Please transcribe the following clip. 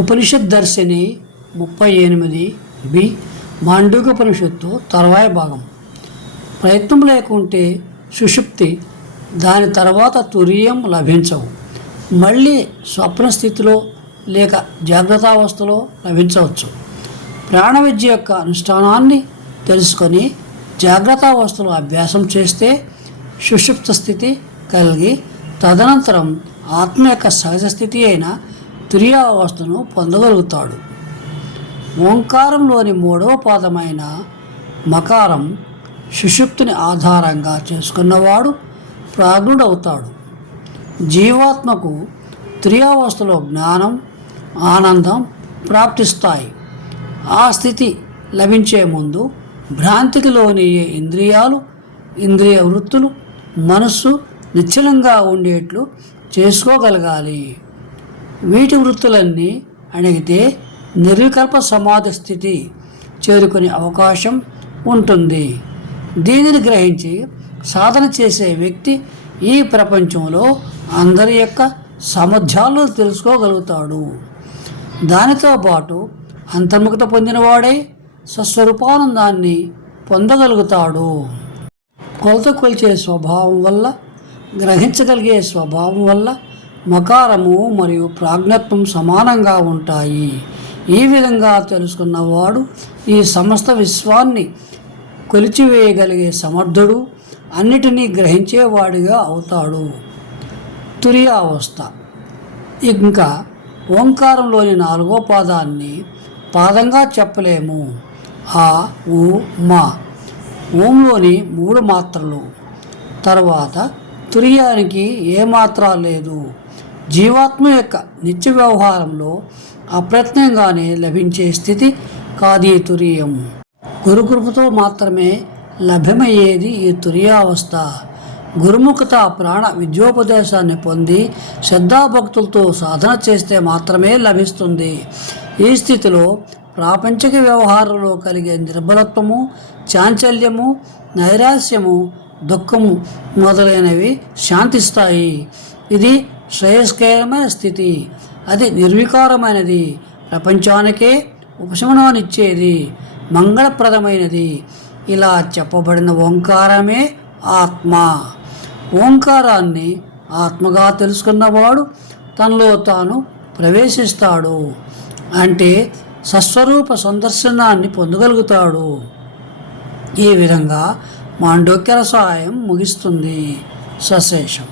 ఉపనిషత్ దర్శిని ముప్పై ఎనిమిది బి మాండూకోపనిషత్తు తర్వాయి భాగం. ప్రయత్నం లేకుంటే సుషుప్తి దాని తర్వాత తురియం లభించవు. మళ్ళీ స్వప్న స్థితిలో లేక జాగ్రత్తావస్థలో లభించవచ్చు. ప్రాణ విద్య యొక్క అనుష్ఠానాన్ని తెలుసుకొని జాగ్రత్తావస్థలో అభ్యాసం చేస్తే సుషుప్త స్థితి కలిగి తదనంతరం ఆత్మ యొక్క సహజ స్థితి అయిన తురియావస్థను పొందగలుగుతాడు. ఓంకారంలోని మూడవ పాదమైన మకారం సుషుప్తిని ఆధారంగా చేసుకున్నవాడు ప్రాజ్ఞుడవుతాడు. జీవాత్మకు త్రియావస్థలో జ్ఞానం ఆనందం ప్రాప్తిస్తాయి. ఆ స్థితి లభించే ముందు భ్రాంతికి లోని ఇంద్రియాలు ఇంద్రియ వృత్తులు మనస్సు నిశ్చలంగా ఉండేట్లు చేసుకోగలగాలి. వీటి వృత్తులన్నీ అణిగితే నిర్వికల్ప సమాధి స్థితి చేరుకునే అవకాశం ఉంటుంది. దీనిని గ్రహించి సాధన చేసే వ్యక్తి ఈ ప్రపంచంలో అందరి యొక్క సామర్థ్యాలు తెలుసుకోగలుగుతాడు. దానితో పాటు అంతర్ముఖత పొందినవాడే స్వస్వరూపానందాన్ని పొందగలుగుతాడు. కొలత కొలిచే స్వభావం వల్ల గ్రహించగలిగే స్వభావం వల్ల మకారము మరియు ప్రాజ్ఞత్వం సమానంగా ఉంటాయి. ఈ విధంగా తెలుసుకున్నవాడు ఈ సమస్త విశ్వాన్ని కొలిచివేయగలిగే సమర్థుడు అన్నిటినీ గ్రహించేవాడిగా అవుతాడు. తురియావస్థ. ఇంకా ఓంకారంలోని నాలుగో పాదాన్ని పాదంగా చెప్పలేము. ఆ ఊ మా. ఓంలోని మూడు మాత్రలు. తర్వాత తురియానికి ఏమాత్రా లేదు. జీవాత్మ యొక్క నిత్య వ్యవహారంలో అప్రయత్నంగానే లభించే స్థితి కాది తురియం. గురుకృపతో మాత్రమే లభ్యమయ్యేది ఈ తురియావస్థ. గురుముఖత ప్రాణ విద్యోపదేశాన్ని పొంది శ్రద్ధాభక్తులతో సాధన చేస్తే మాత్రమే లభిస్తుంది. ఈ స్థితిలో ప్రాపంచిక వ్యవహారంలో కలిగే నిర్బలత్వము చాంచల్యము నైరాస్యము దుఃఖము మొదలైనవి శాంతిస్తాయి. ఇది శ్రేయస్కరమైన స్థితి. అది నిర్వికారమైనది. ప్రపంచానికే ఉపశమనాన్నిచ్చేది మంగళప్రదమైనది. ఇలా చెప్పబడిన ఓంకారమే ఆత్మ. ఓంకారాన్ని ఆత్మగా తెలుసుకున్నవాడు తనలో తాను ప్రవేశిస్తాడు. అంటే సస్వరూప సందర్శనాన్ని పొందగలుగుతాడు. ఈ విధంగా మాండోక్యర సహాయం ముగిస్తుంది. సశేషం.